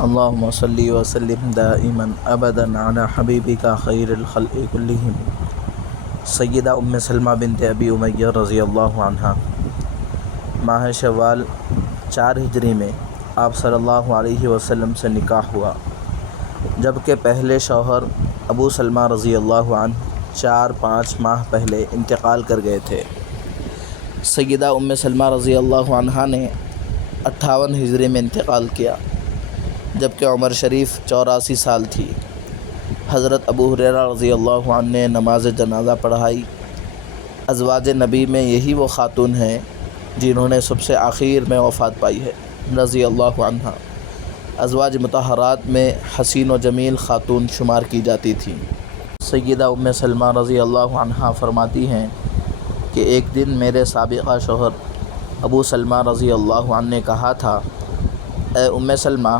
اللہم صلی وسلم دائما ابدا علی حبیبک خیر الخلق کلہم سیدہ ام سلمہ بنت ابی امیہ رضی اللہ عنہا۔ ماہ شوال 4 ہجری میں آپ صلی اللہ علیہ وسلم سے نکاح ہوا، جبکہ پہلے شوہر ابو سلمہ رضی اللہ عنہ 4-5 ماہ پہلے انتقال کر گئے تھے۔ سیدہ ام سلمہ رضی اللہ عنہا نے 58 ہجری میں انتقال کیا، جبکہ عمر شریف 84 سال تھی۔ حضرت ابو ہریرہ رضی اللہ عنہ نے نماز جنازہ پڑھائی۔ ازواج نبی میں یہی وہ خاتون ہیں جنہوں نے سب سے آخر میں وفات پائی ہے، رضی اللہ عنہ۔ ازواج مطہرات میں حسین و جمیل خاتون شمار کی جاتی تھیں۔ سیدہ ام سلمہ رضی اللہ عنہا فرماتی ہیں کہ ایک دن میرے سابقہ شوہر ابو سلمہ رضی اللہ عنہ نے کہا تھا، اے ام سلمہ،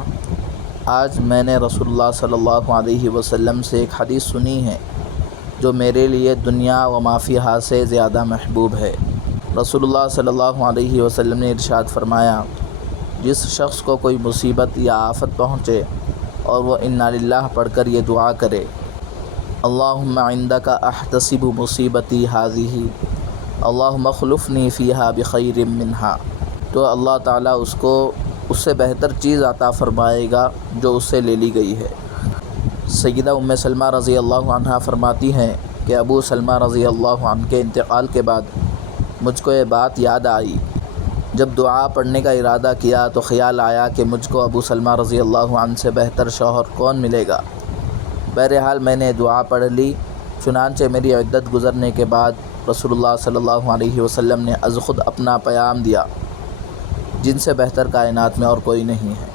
آج میں نے رسول اللہ صلی اللہ علیہ وسلم سے ایک حدیث سنی ہے جو میرے لیے دنیا و ما فیہا سے زیادہ محبوب ہے۔ رسول اللہ صلی اللہ علیہ وسلم نے ارشاد فرمایا، جس شخص کو کوئی مصیبت یا آفت پہنچے اور وہ انا للہ پڑھ کر یہ دعا کرے، اللہم عندک احتسب مصیبتی ھذہ اللہم اخلفنی فیہا بخیر منہا، تو اللہ تعالیٰ اس سے بہتر چیز عطا فرمائے گا جو اس سے لے لی گئی ہے۔ سیدہ ام سلمہ رضی اللہ عنہ فرماتی ہیں کہ ابو سلمہ رضی اللہ عنہ کے انتقال کے بعد مجھ کو یہ بات یاد آئی۔ جب دعا پڑھنے کا ارادہ کیا تو خیال آیا کہ مجھ کو ابو سلمہ رضی اللہ عنہ سے بہتر شوہر کون ملے گا۔ بہرحال میں نے دعا پڑھ لی، چنانچہ میری عدت گزرنے کے بعد رسول اللہ صلی اللہ علیہ وسلم نے از خود اپنا پیام دیا، جن سے بہتر کائنات میں اور کوئی نہیں ہے۔